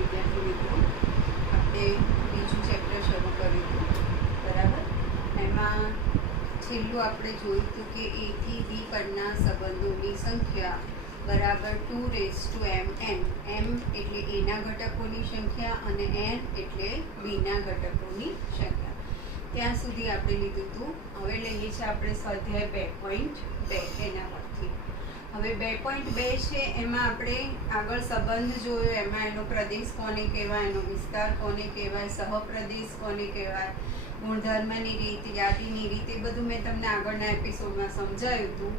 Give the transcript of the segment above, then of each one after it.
વિદ્યાર્થી મિત્રો, આપણે બીજું ચેપ્ટર શરૂ કર્યું હતું, બરાબર. એમાં છેલ્લું આપણે જોયું હતું કે a થી b પરના સંબંધોની સંખ્યા બરાબર 2n. m એટલે a ના ઘટકોની સંખ્યા અને n એટલે b ના ઘટકોની સંખ્યા. ત્યાં સુધી આપણે લીધું હતું. હવે લઈએ છીએ આપણે સ્વાધ્યાય 2.2 એના પરથી. હવે 2.2 છે એમાં આપણે આગળ સંબંધ જોયો. એમાં એનો પ્રદેશ કોને કહેવાય, એનો વિસ્તાર કોને કહેવાય, સહપ્રદેશ કોને કહેવાય, ગુણધર્મની રીત, યાદીની રીત, એ બધું મેં તમને આગળના એપિસોડમાં સમજાવ્યું હતું.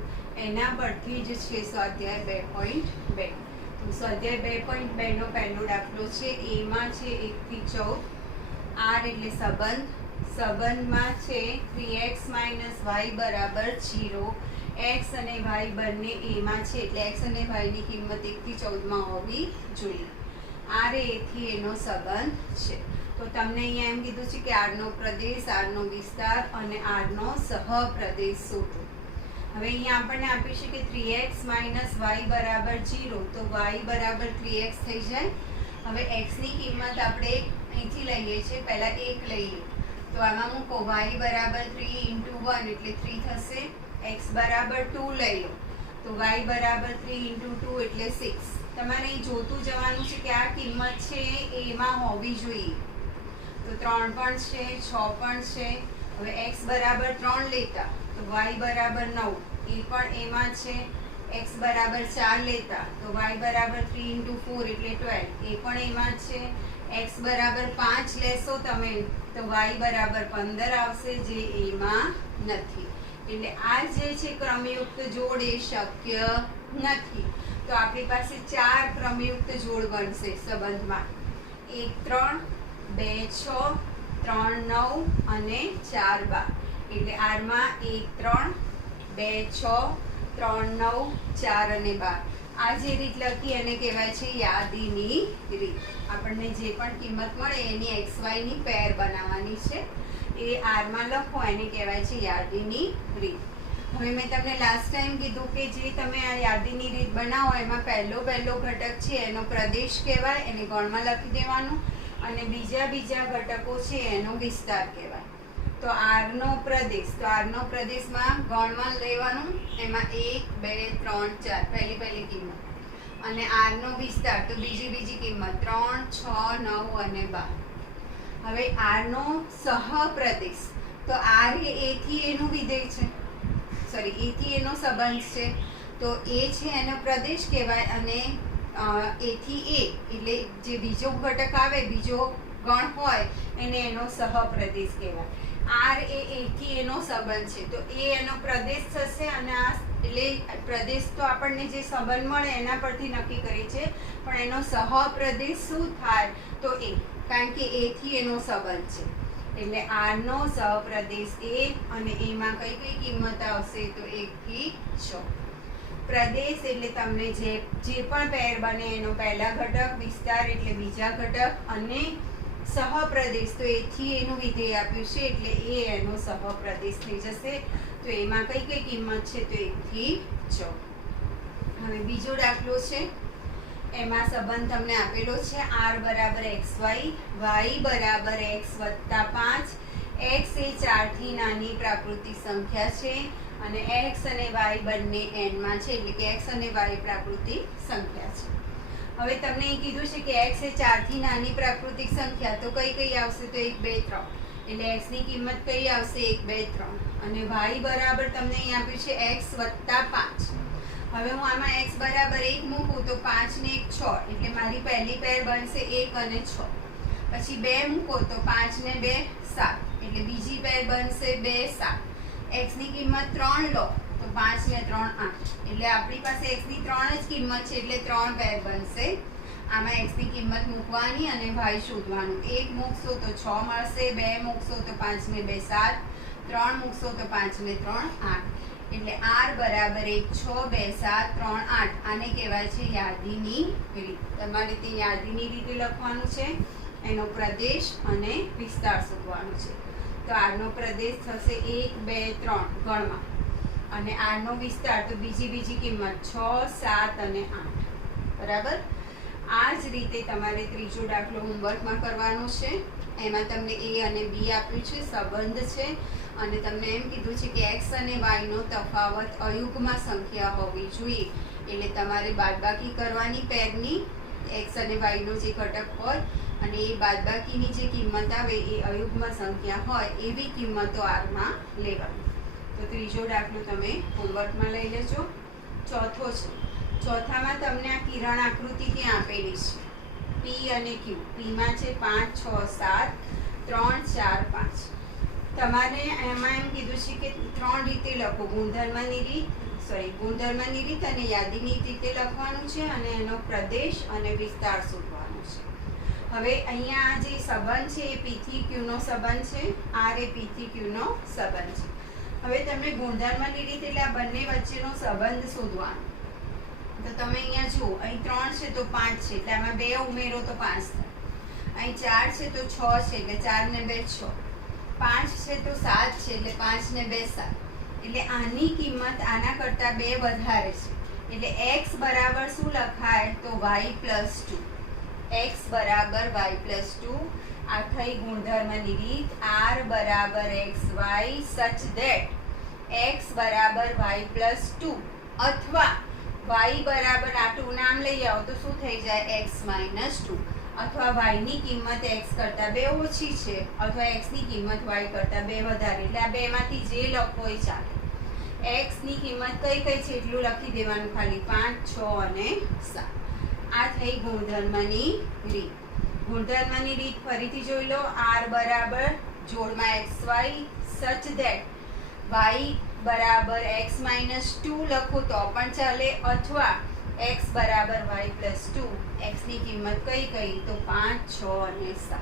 એના પરથી જ છે સ્વાધ્યાય 2.2. તો સ્વાધ્યાય 2.2 નો પહેલો દાખલો છે. એમાં છે 1 થી 14. આર એટલે સંબંધ. સંબંધમાં છે 3x - y બરાબર 0. x અને y બંને એમાં છે એટલે x અને y ની કિંમત 1 થી 14 માં હોવી જોઈએ. આર એ થી એનો સંબંધ છે. તો તમને અહીંયા એમ કીધું છે કે આર નો પ્રદેશ, આર નો વિસ્તાર અને આર નો સહપ્રદેશ શોધો. હવે અહીંયા આપણને આપ્યું છે કે 3x - y બરાબર 0. તો y બરાબર 3x થઈ જાય. હવે x ની કિંમત આપણે અહીંથી લઈએ છીએ, પહેલા 1 લઈએ. તો આમાં મૂકો y બરાબર 3 × 1 એટલે 3 થશે. x બરાબર 2 લઈ લો તો y બરાબર 3 × 2 એટલે 6. તમારે અહીં જોતું જવાનું છે કે આ કિંમત છે એમાં હોવી જોઈએ. તો 3 પણ છે, 6 પણ છે. હવે x બરાબર 3 લેતા તો y બરાબર 9, એ પણ એમાં છે. x બરાબર 4 લેતા તો y બરાબર 3 × 4 એટલે 12, એ પણ એમાં છે. x બરાબર 5 લેશો તમે તો y બરાબર 15 આવશે, જે એમાં નથી. એટલે આ જે છે ક્રમયુક્ત જોડ એ શક્ય નથી. તો આપણી પાસે 4 ક્રમયુક્ત જોડ બનશે સંબંધમાં. 1 3, 2 6, 3 9 અને 4 12. એટલે આરમાં 1 3, 2 6, 3 9, 4 અને 12. આ જે રીત લખી એને કહેવાય છે યાદીની રીત. આપણને જે પણ કિંમત મળે એની xy ની પેર બનાવવાની છે. એ આરમાં લખો, એને કહેવાય છે યાદીની રીત. હવે મેં તમને લાસ્ટ ટાઈમ કીધું કે જે તમે આ યાદીની રીત બનાવો એમાં પહેલો ઘટક છે એનો પ્રદેશ કહેવાય, એને ગણમાં લખી દેવાનું. અને બીજા ઘટકો છે એનો વિસ્તાર કહેવાય. તો આરનો પ્રદેશ, તો આરનો પ્રદેશમાં ગણમાં લેવાનું, એમાં 1 2 3 4 પહેલી કિંમત. અને આરનો વિસ્તાર તો બીજી કિંમત 3 6 9 અને 12. હવે આરનો સહપ્રદેશ, તો આર એ થી એનું વિધેય છે, સોરી એ થી એનો સંબંધ છે. તો એ છે એનો પ્રદેશ કહેવાય. અને એ થી એ એટલે જે બીજો ઘટક આવે, બીજો ગણ હોય એને એનો સહપ્રદેશ કહેવાય. આર એ થી એનો સંબંધ છે તો એ એનો પ્રદેશ થશે. અને આ એટલે પ્રદેશ તો આપણને જે સંબંધ મળે એના પરથી નક્કી કરીએ છે, પણ એનો સહપ્રદેશ શું થાય તો એ, કારણ કે એ થી એનો સંબંધ છે. એટલે આર નો સહપ્રદેશ એ, અને એમાં કઈ કિંમત આવશે તો 1 થી 6. પ્રદેશ એટલે તમને જે પણ પેર બને એનો પહેલા ઘટક, વિસ્તાર એટલે બીજા ઘટક, અને સહપ્રદેશ તો એથી એનું વિધેય આપ્યું છે એટલે એ એનો સહપ્રદેશ થઈ જશે. તો એમાં કઈ કિંમત છે તો 1 થી 6. હવે બીજો દાખલો છે. એમાં સંબંધ તમને આપેલો છે r બરાબર xy, y બરાબર x વત્તા 5. x એ 4 થી નાની પ્રાકૃતિક સંખ્યા છે અને x અને y બંને n માં છે, એટલે કે x અને y પ્રાકૃતિક સંખ્યા છે. હવે તમને એ કીધું છે કે x એ 4 થી નાની પ્રાકૃતિક સંખ્યા, તો કઈ આવશે તો 1 2 3. એટલે x ની કિંમત કઈ આવશે 1 2 3. અને y બરાબર તમને અહીં આપ્યું છે x વત્તા 5. હવે હું આમાં x બરાબર 1 મૂકું તો 5 ને 1 6, એટલે મારી પહેલી પેર બનશે 1 અને 6. પછી 2 મૂકો તો 5 ને 2 7, એટલે બીજી પેર બનશે 2 7. x ની કિંમત 3 લો તો 5 ને 3 8, એટલે આપણી પાસે x ની 3 જ કિંમત છે એટલે 3 પેર બનશે. આમાં x ની કિંમત મૂકવાની અને y શોધવાનું. 1 મૂકશો તો 6 મળશે, 2 મૂકશો તો 5 ને 2 7, 3 મૂકશો તો 5 ને 3 8. એટલે r બરાબર 1 6 2 7 3 8. આને કહેવાય છે યાદીની રીત. તમારે તે યાદીની રીતે લખવાનું છે. એનો પ્રદેશ અને વિસ્તાર શોધવાનો છે. તો આરનો પ્રદેશ થશે 1 2 3 ગણમાં, અને આરનો વિસ્તાર તો બીજી કિંમત 6 7 અને 8. બરાબર. આ જ રીતે તમારે ત્રીજો દાખલો હોમવર્કમાં કરવાનો છે. એમાં તમને એ અને બી આપ્યું છે, સંબંધ છે, અને તમને એમ કીધું છે કે એક્સ અને વાયનો તફાવત અયુગ્મ સંખ્યા હોવી જોઈએ. એટલે તમારે બાદબાકી કરવાની પેરની, એક્સ અને વાયનો જે ઘટક હોય અને એ બાદબાકીની જે કિંમત આવે એ અયુગ્મ સંખ્યા હોય એવી કિંમતો આરમાં લેવાની. તો ત્રીજો દાખલો તમે હોમવર્કમાં લઈ લેજો. ચોથો છે, ચોથામાં તમને આ કિરણ આકૃતિ ત્યાં આપેલી છે, પી અને ક્યુ. પીમાં છે 5, 6, 7, 3, 4, 5. તમારે એમાં એમ કીધું છે કે 3 રીતે લખો, ગુણધર્મની રીત અને યાદીની રીતે લખવાનું છે, અને એનો પ્રદેશ અને વિસ્તાર શોધવાનો છે. હવે અહીંયા આ જે સંબંધ છે એ પી થી ક્યુનો સંબંધ છે, આર એ પી થી ક્યુનો સંબંધ છે. હવે તમને ગુણધર્મની રીત એટલે આ બંને વચ્ચેનો સંબંધ શોધવાનો. તો તમે અહીંયા જુઓ, અહીં 3 છે તો 5 છે, એટલે આમાં 2 ઉમેરો તો 5 થાય. અહીં 4 છે તો 6 છે, એટલે 4 ને 2 6. 5 છે તો 7 છે, એટલે 5 ને 2 7. એટલે આની કિંમત આના કરતાં 2 વધારે છે. એટલે x બરાબર શું લખાય? તો y + 2. x બરાબર y + 2. આ થઈ ગુણધર્મની રીત. r બરાબર xy such that x બરાબર y + 2 અથવા y બરાબર આ 2 નામ લઈ આવો તો શું થઈ જાય? x - 2. અથવા y ની કિંમત x કરતાં 2 ઓછી છે અથવા x ની કિંમત y કરતાં 2 વધારે. એટલે આ બેમાંથી જે લખો એ ચાલે. x ની કિંમત કઈ કઈ છે એટલું લખી દેવાનું ખાલી, 5, 6 અને 7. આ થઈ ગુણધર્મની રીત. ગુણધર્મની રીત ફરીથી જોઈ લો. r બરાબર જોડમાં xy such that y બરાબર x - 2 લખો તો પણ ચાલે, અથવા x બરાબર y + 2. x ની કિંમત કઈ કઈ? તો 5, 6 અને 7.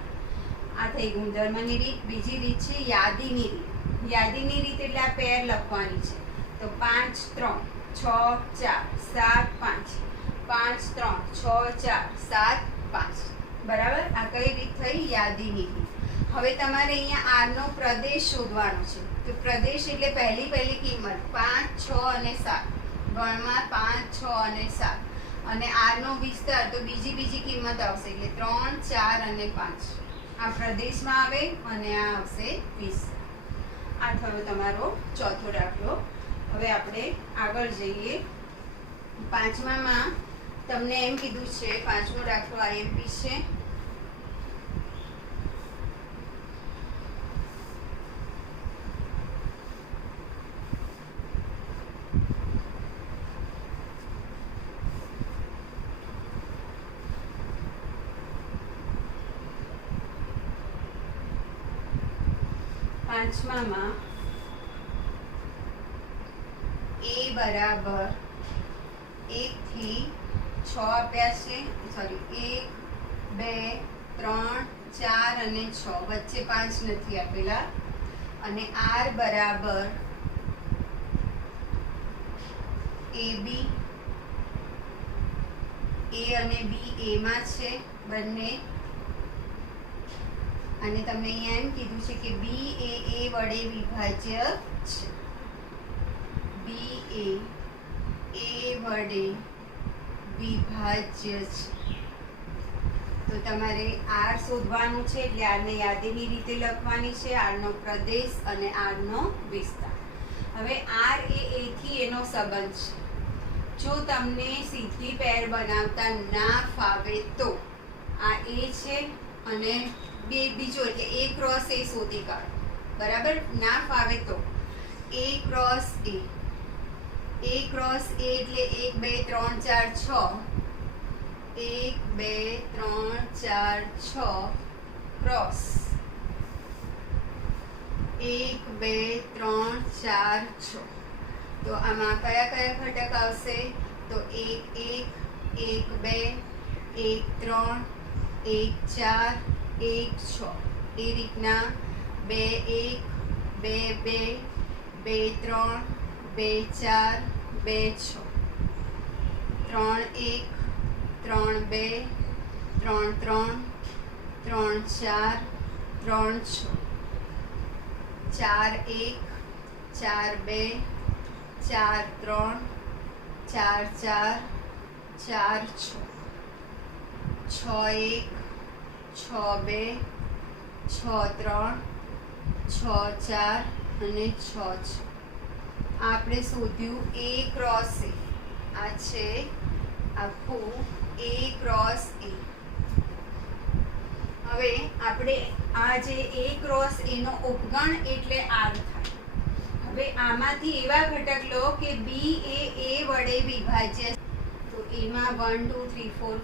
આ થઈ ગુણધર્મની રીત. બીજી રીત છે યાદીની રીત. યાદીની રીત એટલે આ પેર લખવાની છે. તો 5, 3, 6, 4, 7, 5. 5, 3, 6, 4, 7, 5. બરાબર? આ કઈ રીત થઈ? યાદીની રીત. હવે તમારે અહીંયા r નો પ્રદેશ શોધવાનો છે. તો પ્રદેશ એટલે પહેલી કિંમત 5, 6 અને 7. ગણમાં 5, 6 અને 7. અને r નો વિસ્તાર તો બીજી કિંમત આવશે, એટલે 3, 4 અને 5. આ પ્રદેશમાં આવે અને આ આવશે વિસ્તાર. આ થયો તમારો ચોથો દાખલો. હવે આપણે આગળ જઈએ. પાંચમામાં તમને એમ કીધું છે, પાંચમો દાખલો આઈએમપી છે. પાંચમામાં a બરાબર 1 થી 6 આપ્યા છે. સોરી, 1, 2, 3, 4 અને 6. વચ્ચે 5 નથી આપેલા. અને r બરાબર ab, a અને b એમાં છે બંને. અને તમને અહીંયા એમ કીધું છે કે b એ a વડે વિભાજ્ય છે. b એ a વડે વિભાજ્ય છે. તો તમારે r શોધવાનું છે, એટલે r ને યાદીની રીતે લખવાની છે. r નો પ્રદેશ અને r નો વિસ્તાર. હવે r એ a થી એનો સંબંધ છે. જો તમને સીધી પેર બનાવતા ના ફાવે તો આ a છે અને બીજો એટલે a ક્રોસ a શોધી કાઢો. બરાબર? ના ફાવે તો a cross a. a cross a એટલે 1, 2, 3, 4, 6. 1, 2, 3, 4, 6 ક્રોસ 1, 2, 3, 4, 6. તો આમાં કયા કયા ઘટક આવશે? તો 1, 1, 1, 2, 1, 3, 1, 4, 1, 6. એ રીતના 2, 1, 2, 2, 2, 3, 2, 4, 2, 6. 3, 1, 3, 2, 3, 3, 3, 4, 3, 6. 4, 1, 4, 2, 4, 3, 4, 4, 4, 6. 6 1 6 2 6 3 6 4 અને 6 6 આપણે શોધ્યું A ક્રોસ A. આ છે આખું A ક્રોસ A. હવે આપણે આ જે A ક્રોસ A નો ઉપગણ એટલે R થાય. હવે આમાંથી એવા ઘટક લો કે B એ A વડે વિભાજ્ય. તો એમાં 1 2 3 4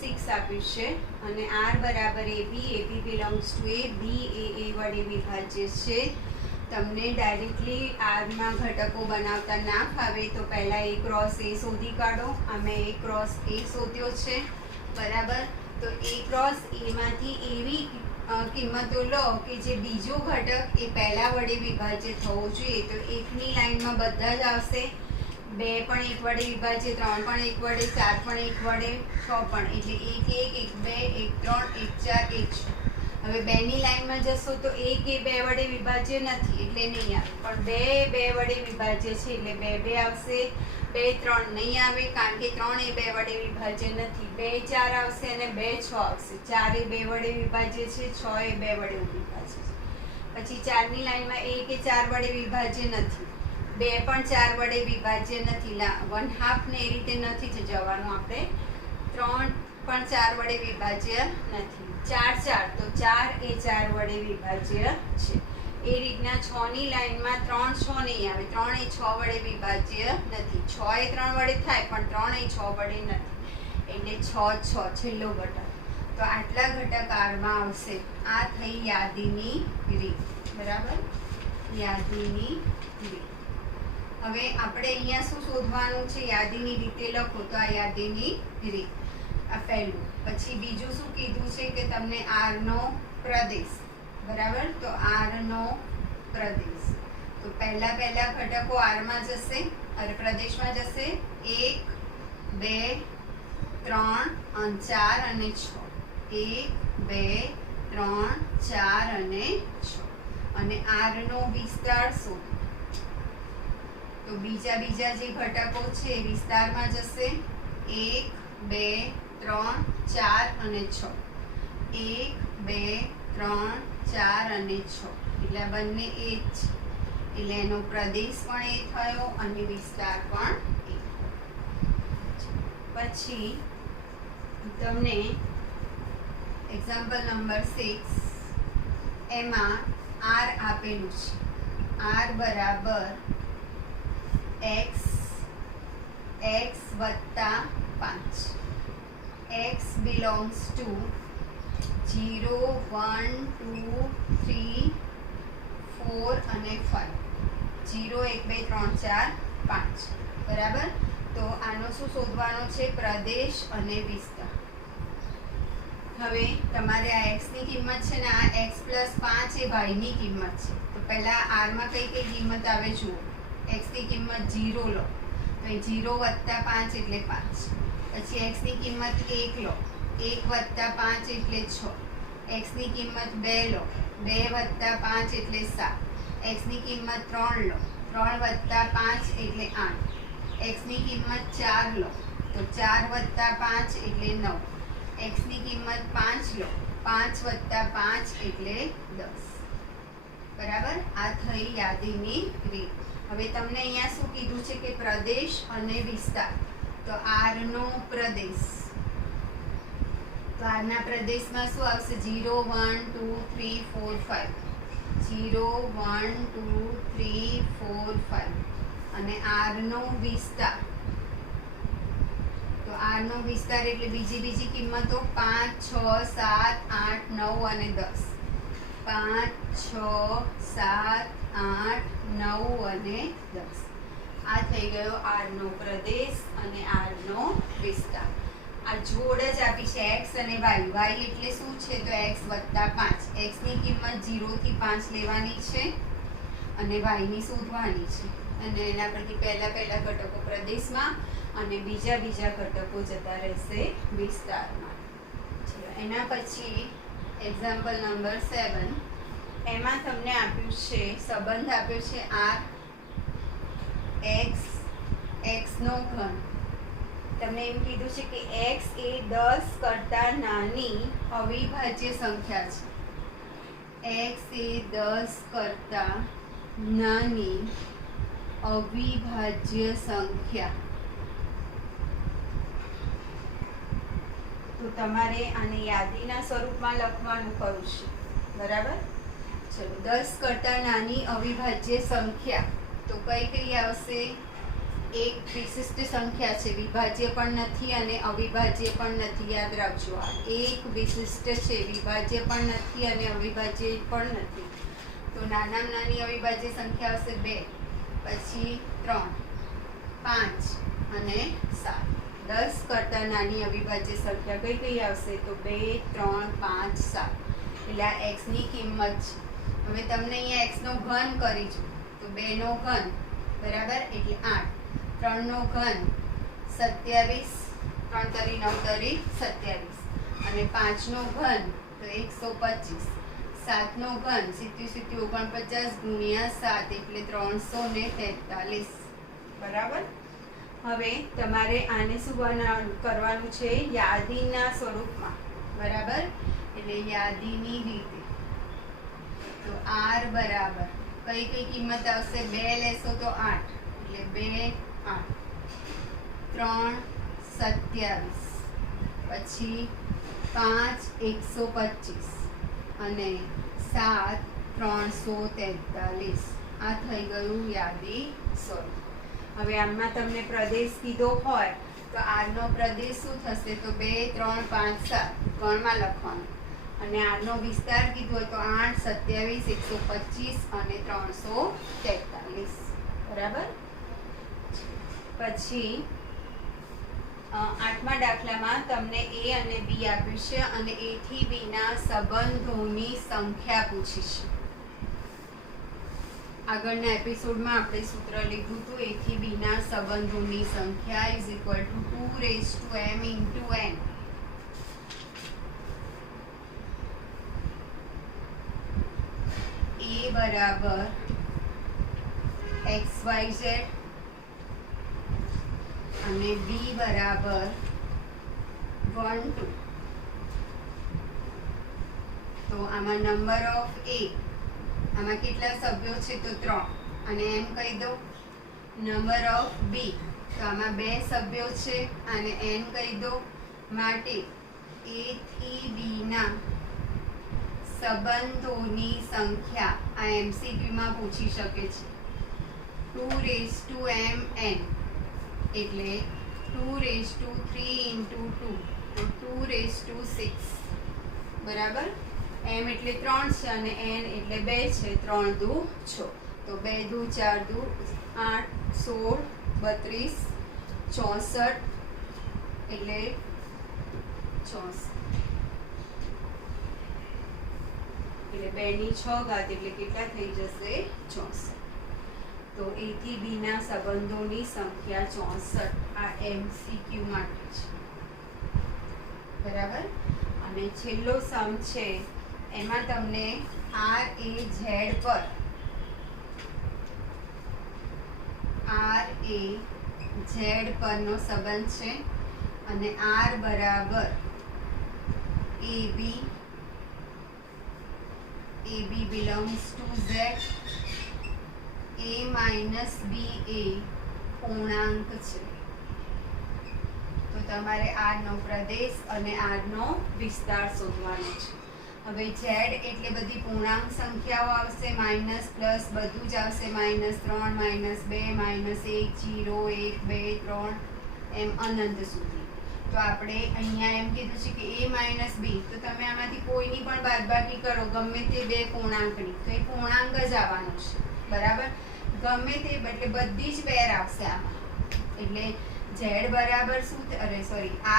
6 આપ્યું છે અને R બરાબર AB, AB belongs to A, B એ વડે વિભાજ્ય છે. તમને ડાયરેક્ટલી આરમાં ઘટકો બનાવતા ના ફાવે તો પહેલાં A ક્રોસ A શોધી કાઢો. અમે A ક્રોસ A શોધ્યો છે, બરાબર. તો A ક્રોસ એમાંથી એવી કિંમતો લો કે જે બીજો ઘટક એ પહેલા વડે વિભાજ્ય થવો જોઈએ. તો એકની લાઈનમાં બધા જ આવશે. 2 પણ 1 વડે વિભાજ્ય, 3 પણ 1 વડે, 4 પણ 1 વડે, 6 પણ. એટલે 1 1 1 2 1 3 1 4 1 6. હવે 2 ની લાઈનમાં જશો તો 1 એ 2 વડે વિભાજ્ય નથી એટલે નહીં આવે, પણ 2 2 વડે વિભાજ્ય છે એટલે 2 2 આવશે. 2 3 નહીં આવે કારણ કે 3 એ 2 વડે વિભાજ્ય નથી. 2 4 આવશે અને 2 6 આવશે. 4 એ 2 વડે વિભાજ્ય છે, 6 એ 2 વડે વિભાજ્ય છે. પછી 4 ની લાઈનમાં 1 એ 4 વડે વિભાજ્ય નથી, 2 પણ 4 વડે વિભાજ્ય નથી. 1/2 ને એ રીતે નથી જવાનું આપણે. 3 પણ 4 વડે વિભાજ્ય નથી. 4 4 તો 4 એ 4 વડે વિભાજ્ય છે. એ રીતના 6 ની લાઈનમાં 3 6 નહીં આવે, 3 એ 6 વડે વિભાજ્ય નથી. 6 એ 3 વડે થાય પણ 3 એ 6 વડે નથી, એટલે 6 6 છેલ્લો ઘટક. તો આટલા ઘટક આરમાં આવશે. આ થઈ યાદીની રીત, બરાબર. યાદીની રીત. હવે આપણે અહીંયા શું શોધવાનું છે? યાદીની રીતે લખો તો આ યાદીની રીત, આ પહેલું. પછી બીજું શું કીધું છે કે તમને R નો પ્રદેશ, બરાબર. તો R નો પ્રદેશ. તો પહેલા ઘટકો R માં જશે, પ્રદેશમાં જશે. 1 2 3 4 અને 6. 1 2 3 4 અને 6. અને R નો વિસ્તાર શોધો. તો બીજા જે ઘટકો છે એ વિસ્તારમાં જશે. 1 2 3 4 અને 6. 1 2 3 4 અને 6. એટલે આ બંને એ જ છે, એટલે એનો પ્રદેશ પણ એ થયો અને વિસ્તાર પણ એ. પછી તમને એક્ઝામ્પલ નંબર 6 એમાં R આપેલું છે. R બરાબર x વત્તા 5. x belongs to 0 1 2 3 4 અને 5. 0 1 2 3 4 5, બરાબર. તો આનો શું શોધવાનો છે? પ્રદેશ અને વિસ્તાર. હવે તમારે આ x ની કિંમત છે ને, આ x + 5 એ y ની કિંમત છે. તો પહેલા r માં કઈ કિંમત આવે જુઓ. x ની કિંમત 0 લો તો એ 0 વત્તા 5 એટલે 5. પછી x ની કિંમત 1 લો, 1 વત્તા 5 એટલે 6. x ની કિંમત 2 લો, 2 વત્તા 5 એટલે 7. x ની કિંમત 3 લો, 3 વત્તા 5 એટલે 8. x ની કિંમત 4 લો તો 4 વત્તા 5 એટલે 9. x ની કિંમત 5 લો, 5 વત્તા 5 એટલે 10, બરાબર. આ થઈ યાદીની રીત. હવે તમને અહીંયા શું કીધું છે કે પ્રદેશ અને વિસ્તાર. તો R નો પ્રદેશ, તો R ના પ્રદેશમાં શું આવશે? 0 1 2 3 4 5. 0 1 2 3 4 5. અને R નો વિસ્તાર, તો R નો વિસ્તાર એટલે બીજી કિંમતો 5 6 7 8 9 અને 10. 5 6 7 8 9 અને 10. આ થઈ ગયો R નો પ્રદેશ અને R નો વિસ્તાર. આ જોડ જ આપી છે x અને y. y એટલે શું છે? તો x વત્તા 5. x ની કિંમત 0 થી 5 લેવાની છે અને y ની શોધવાની છે. અને એના પરથી પહેલા ઘટકો પ્રદેશમાં અને બીજા ઘટકો જતા રહેશે વિસ્તારમાં. એના પછી એક્ઝામ્પલ નંબર 7 એમાં તમને આપ્યું છે, સંબંધ આપ્યો છે R x નો ઘન તમને એમ કીધું છે કે x એ 10 કરતાં નાની અવિભાજ્ય સંખ્યા છે. x એ 10 કરતાં નાની અવિભાજ્ય સંખ્યા. તો તમારે આને યાદીના સ્વરૂપમાં લખવાનું કરું છે. બરાબર? ચલો, 10 કરતાં નાની અવિભાજ્ય સંખ્યા તો કઈ કઈ આવશે? એક વિશિષ્ટ સંખ્યા છે, વિભાજ્ય પણ નથી અને અવિભાજ્ય પણ નથી. યાદ રાખજો, આ એક વિશિષ્ટ છે, વિભાજ્ય પણ નથી અને અવિભાજ્ય પણ નથી. તો નાનામાં નાની અવિભાજ્ય સંખ્યા આવશે 2, પછી 3, 5 અને 7. 10 કરતાં નાની અવિભાજ્ય સંખ્યા કઈ કઈ આવશે? તો 2, 3, 5, 7. એટલે આ x ની કિંમત છે. હવે તમને અહીંયા x નો ઘન કરીશું તો 2 નો ઘન બરાબર એટલે 8, 3 નો ઘન 27, 3 તરી 9 તરી 27 અને 5 નો ઘન તો 125, 7 નો ઘન 77, 49 ગુણ્યા 7 એટલે 343. બરાબર? હવે તમારે આને શું કરવાનું છે? યાદીના સ્વરૂપમાં. બરાબર? એટલે યાદીની રીતે. તો r બરાબર કઈ કઈ કિંમત આવશે? 2 લેશો તો 8 એટલે 2, 8, 3, 27, પછી 5, 125 અને 7, 343. આ થઈ ગયું યાદી સ્વરૂપ. હવે આમાં તમને પ્રદેશ કીધો હોય તો આરનો પ્રદેશ શું થશે? તો 2, 3, 5, 7 ગણમાં લખવાનું. અને આરનો વિસ્તાર કીધો હોય તો 8, 27, 125 અને 343. બરાબર? પછી 8મા દાખલામાં તમને a અને b આપ્યું છે અને a થી b ના સંબંધોની સંખ્યા પૂછી છે. આગળના એપિસોડમાં આપણે સૂત્ર લીધું હતું a થી b ના સંબંધોની સંખ્યા = 2m × n. a બરાબર xyz અને b બરાબર 1, 2. તો આમાં નંબર ઓફ a, આમાં કેટલા સભ્યો છે? તો 3 અને એમ કહી દો. નંબર ઓફ b, તો આમાં 2 સભ્યો છે અને n કહી દો. માટે a થી b ના સંબંધોની સંખ્યા આ MCQ માં પૂછી શકે છે. 2mn એટલે 2 × 3 × 2 તો 2 / 6. બરાબર? m એટલે 3 છે અને n એટલે 2 છે. 3 દુ 6 તો 2 દુ 4 દુ 8, 16, 32, 64 એટલે 64 એટલે 2 ની 6 ઘાત એટલે કેટલા થઈ જશે? 64. તો a થી b ના સંબંધોની સંખ્યા 64. આ MCQ માટે છે. બરાબર? અને છેલ્લો સમ છે એમાં તમને r એ z પર પરનો સંબંધ છે અને r બરાબર AB belongs to Z, a minus b એ પૂર્ણાંક છે. તો તમારે r નો પ્રદેશ અને r નો વિસ્તાર શોધવાનો છે. હવે z એટલે બધી પૂર્ણાંક સંખ્યાઓ આવશે, માઇનસ પ્લસ બધું જ આવશે. -3, -2, -1, 0, 1, 2, 3 એમ અનંત સુધી. તો આપણે અહીંયા એમ કીધું છે કે a માઇનસ b, તો તમે આમાંથી કોઈની પણ બાદબાકી કરો ગમે તે 2 પૂર્ણાંકની, તો એ પૂર્ણાંક જ આવવાનો છે. બરાબર? ગમે તે એટલે બધી જ પેર આવશે આમાં. એટલે z બરાબર શું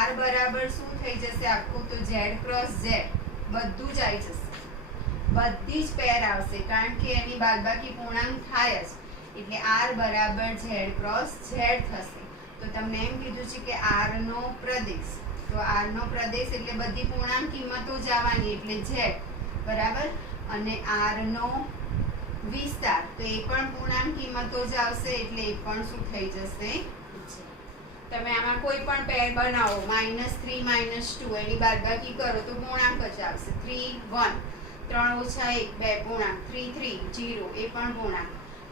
r બરાબર શું થઈ જશે આખું? તો z × z બધું જ આવી જશે. બધી જ પેર આવશે કારણ કે એની બાદબાકી પૂર્ણાંક થાય જ. એટલે r બરાબર z × z થશે. તો તમને એમ કીધું છે કે r નો પ્રદેશ, તો r નો પ્રદેશ એટલે બધી પૂર્ણાંક કિંમતો જ આવવાની એટલે z. બરાબર? અને r નો વિસ્તાર, તો એ પણ પૂર્ણાંક કિંમતો જ આવશે એટલે એ પણ શું થઈ જશે? તમે આમાં કોઈ પણ પેર બનાવો -3 -2 એની બાદબાકી કરો તો પૂર્ણાંક જ આવશે. 3 1 3 ઓછા 1 2 પૂર્ણાંક 3 3 0 એ પણ પૂર્ણાંક.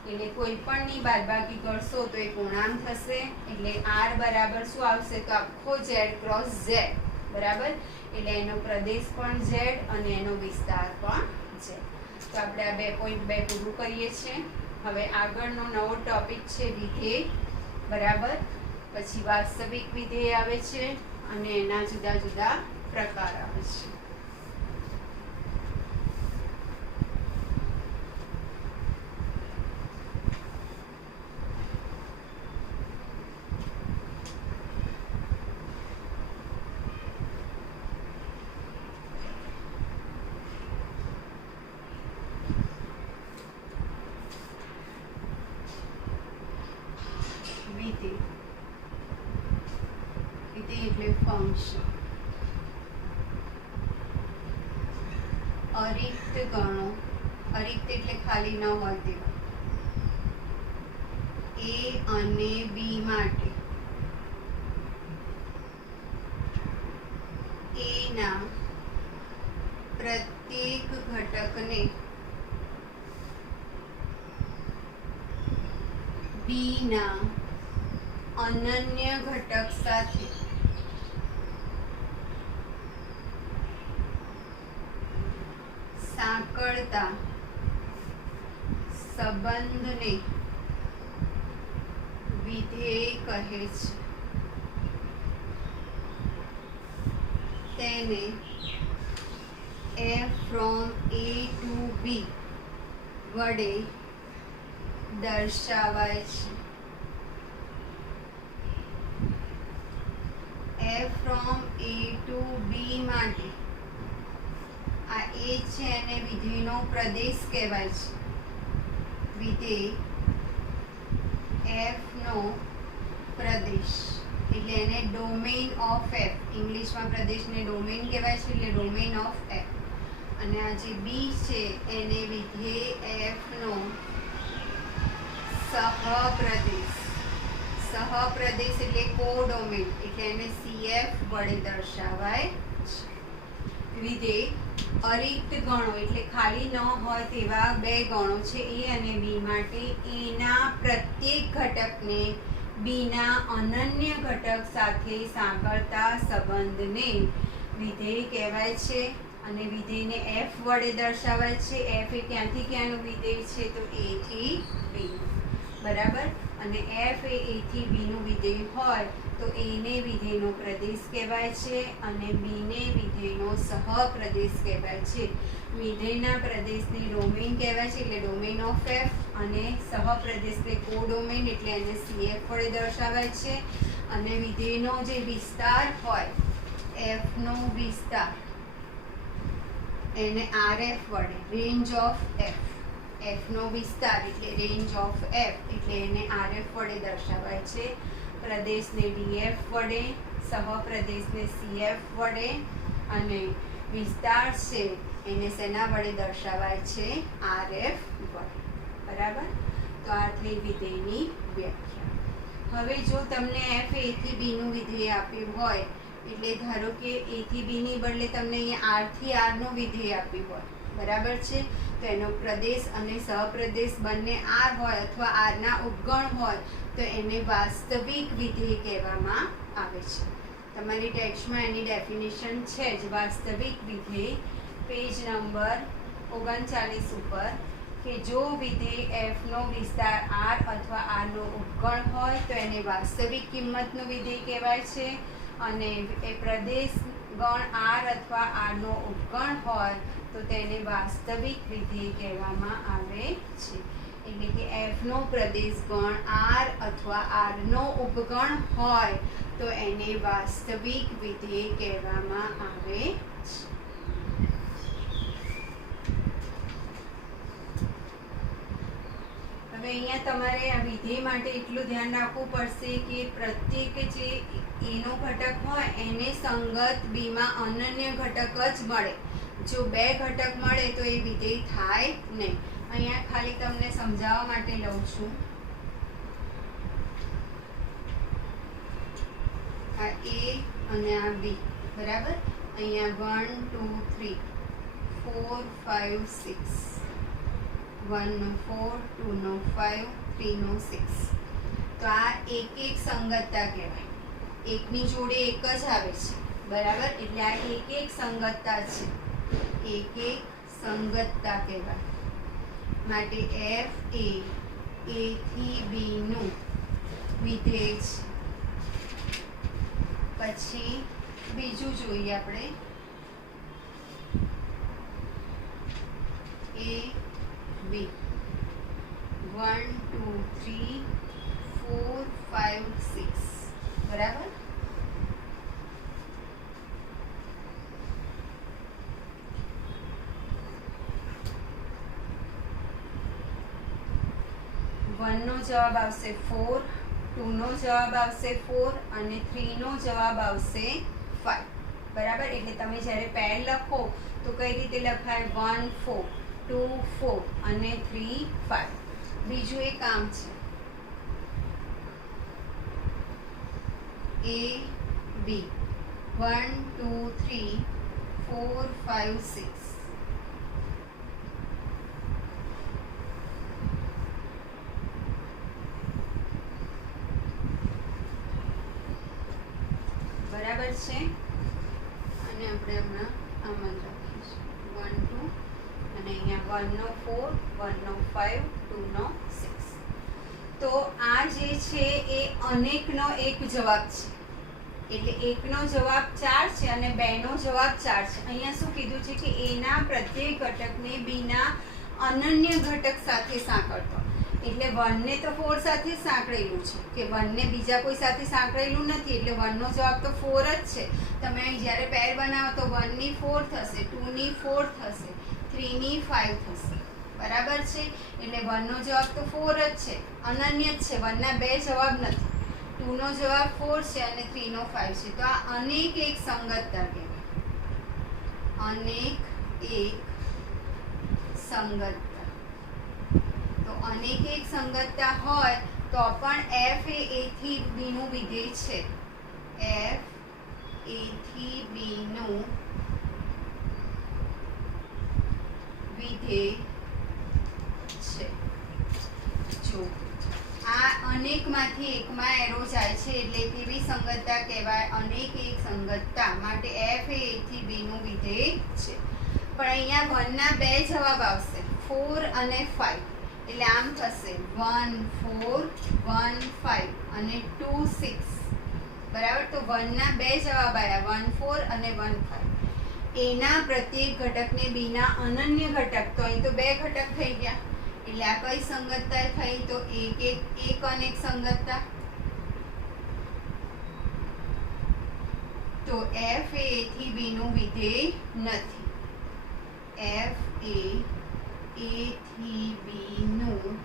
એટલે કોઈ પણની બાદબાકી કરશો તો એ પૂર્ણાંક થશે. એટલે r બરાબર શું આવશે તો આખો z ક્રોસ z બરાબર. એટલે એનો પ્રદેશ પણ z અને એનો વિસ્તાર પણ z. તો આપણે આ 2.2 પૂરું કરીએ છીએ. હવે આગળનો નવો ટોપિક છે વિધેય બરાબર. પછી વાસ્તવિક વિધેય આવે છે અને એના જુદા જુદા પ્રકાર આવે છે. એટલે ફંક્શન. અરિક્ત ગણો. અરિક્ત એટલે ખાલી ન હોય તેવા. A અને B માટે A ના પ્રત્યેક ઘટકને B ના અનન્ય ઘટક સાથે સાંકળતા સંબંધને વિધેય કહે છે. તેને f from A to B વડે દર્શાવાય છે. f from A to B માટે આ A છે એને વિધેયનો પ્રદેશ કહેવાય છે. વિધેય f નો પ્રદેશ એટલે એને ડોમેઇન ઓફ f. ઇંગ્લિશમાં પ્રદેશને ડોમેઇન કહેવાય છે એટલે ડોમેઇન ઓફ f. અને આ જે B છે એને વિધેય f નો સહપ્રદેશ. સહપ્રદેશ એટલે કોડોમેઇન એટલે એને CF વડે દર્શાવાય છે. વિધેય અરિક્ત ગણો એટલે ખાલી ન હોય તેવા બે ગણો છે A અને B માટે. A ના પ્રત્યેક ઘટકને B ના અનન્ય ઘટક સાથે સાંકળતા સંબંધને વિધેય કહેવાય છે. અને વિધેયને f વડે દર્શાવાય છે. f એ ક્યાંથી ક્યાંનું વિધેય છે તો A થી B બરાબર. અને f એ A થી B નું વિધેય હોય તો A ને વિધેયનો પ્રદેશ કહેવાય છે અને B ને વિધેયનો સહપ્રદેશ કહેવાય છે. વિધેયના પ્રદેશને ડોમેઇન કહેવાય છે એટલે ડોમેઇન ઓફ f. અને સહપ્રદેશને કોડોમેઇન એટલે એને CF વડે દર્શાવાય છે. અને વિધેયનો જે વિસ્તાર હોય f નો વિસ્તાર એને RF વડે રેન્જ ઓફ f. f નો વિસ્તાર એટલે રેન્જ ઓફ f એટલે એને RF વડે દર્શાવાય છે. પ્રદેશને DF વડે, સહપ્રદેશને CF વડે અને વિસ્તાર છે એને શેના વડે દર્શાવાય છે RF વડે બરાબર. તો આ થઈ વિધેયની વ્યાખ્યા. હવે જો તમને f a થી b નું વિધેય આપ્યું હોય એટલે ધારો કે a થી b ની બદલે તમને અહીંયા r થી r નું વિધેય આપ્યું હોય બરાબર છે. તો એનો પ્રદેશ અને સહપ્રદેશ બંને r હોય અથવા r ના ઉપગણ હોય તો એને વાસ્તવિક વિધેય કહેવામાં આવે છે. તમારી ટેક્સ્ટમાં એની ડેફિનેશન છે જ. વાસ્તવિક વિધેય પેજ નંબર 39 ઉપર કે જો વિધેય f નો વિસ્તાર r અથવા r નો ઉપગણ હોય તો એને વાસ્તવિક કિંમતનું વિધેય કહેવાય છે. અને એ પ્રદેશ ગણ r અથવા r નો ઉપગણ હોય તો તેને વાસ્તવિક વિધેય કહેવામાં આવે છે. એટલે કે f નો પ્રદેશ ગણ r અથવા r નો ઉપગણ હોય તો એને વાસ્તવિક વિધેય કહેવામાં આવે છે. હવે અહીંયા તમારે આ વિધેય માટે એટલું ધ્યાન રાખવું પડશે કે પ્રત્યેક જે એનો ઘટક હોય એને સંગત બીમાં અનન્ય ઘટક જ મળે. જો બે ઘટક મળે તો એ વિધેય થાય નહીં. અહીંયા ખાલી તમને સમજાવવા માટે લઉં છું. આ એ અને આ બી, બરાબર. અહીંયા 1 2 3 4 5 6, 1 નો 4, 2 નો 5, 3 નો 6. તો આ એક એક સંગતતા કહેવાય. એકની જોડે એક જ આવે છે, બરાબર. એટલે આ એક એક સંગતતા છે, એક એક સંગતતા કહેવાય. માટે એફ એ થી બી નું વિધેય છે. પછી બીજું જોઈએ આપણે, એ બી 1 2 3 4 5 6, બરાબર. વન નો જવાબ આવશે 4, 2 નો જવાબ આવશે 4 અને 3 નો જવાબ આવશે 5, બરાબર. એટલે તમે જ્યારે પેર લખો તો કઈ રીતે લખાય? 1 4, 2 4 અને 3 5. બીજું એક કામ છે, એ બી 1 2 3 4 5 6. બરાબર છે. અને આપણે હમણાં આમ જ રાખીશું 1 2 અને અહીંયા 1 નો 4, 1 નો 5, 2 નો 6. તો આ જે છે એ અનેકનો એક જવાબ છે. એટલે એકનો જવાબ 4 છે અને બેનો જવાબ 4 છે. અહીંયા શું કીધું છે કે એના પ્રત્યેક ઘટકને બીના અનન્ય ઘટક સાથે સાંકળતો. એટલે 1 ને તો 4 સાથે સાંકળેલું છે, કે 1 ને બીજા કોઈ સાથે સાંકળેલું નથી. એટલે 1 નો જવાબ તો 4 જ છે. તમે અહીં જ્યારે પેર બનાવો તો 1 ની 4 થશે, 2 ની 4 થશે, 3 ની 5 થશે, બરાબર છે. એટલે 1 નો જવાબ તો 4 જ છે, અનન્ય જ છે. 1 ના બે જવાબ નથી. 2 નો જવાબ 4 છે અને 3 નો 5 છે. તો આ અનેક એક સંગતતા કહેવાય. અનેક એક સંગતતા. તો અનેક એક સંગતતા હોય તો પણ એફ એ થી બી નું વિધેય છે. એફ એ થી બી નું વિધેય છે. જો આ અનેકમાંથી એકમાં એરો જાય છે એટલે કેવી સંગતતા કહેવાય? અનેક એક સંગતતા. માટે એફ એ થી બી નું વિધેય છે. પણ અહીંયા 1 ના બે જવાબ આવશે, 4 અને 5. એટલે આમ થશે 1 4 1 5 અને 2 6, બરાબર. તો 1 ના બે જવાબ આવ્યા, 1 4 અને 1 5. એના પ્રત્યેક ઘટકને બીના અનન્ય ઘટક, તો અહીં તો બે ઘટક થઈ ગયા. એટલે આ કઈ સંગતતા થઈ? તો એક અનેક સંગતતા. તો એફ એ થી બી નું વિધેય નથી. એફ એ થી બી નું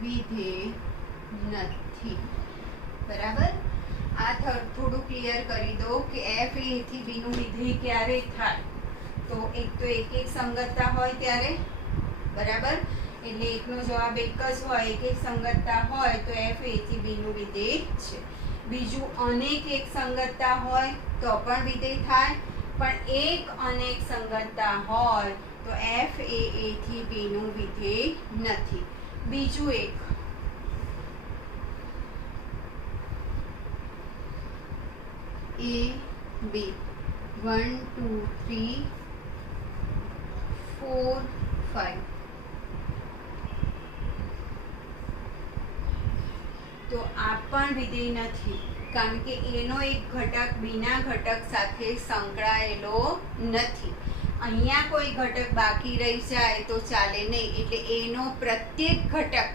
વિધેય નથી, બરાબર. આ થોડું ક્લિયર કરી દો કે એફ એ થી બી નું વિધેય ક્યારે થાય? તો એક સંગતતા હોય ત્યારે, બરાબર. એટલે એકનો જવાબ એક જ હોય, એક સંગતતા હોય તો એફ એ થી બી નું વિધેય છે. બીજું અનેક એક સંગતતા હોય તો પણ વિધેય થાય. પણ એક અનેક સંગતતા હોય તો એફ એ થી બી નું વિધેય નથી. બીજું એક, એ બી 1 2 3 4 5. તો આ પણ વિધેય નથી, કારણ કે એનો એક ઘટક બીના ઘટક સાથે સંકળાયેલો નથી. અહીંયા કોઈ ઘટક બાકી રહી જાય તો ચાલે નહીં. એટલે એનો પ્રત્યેક ઘટક,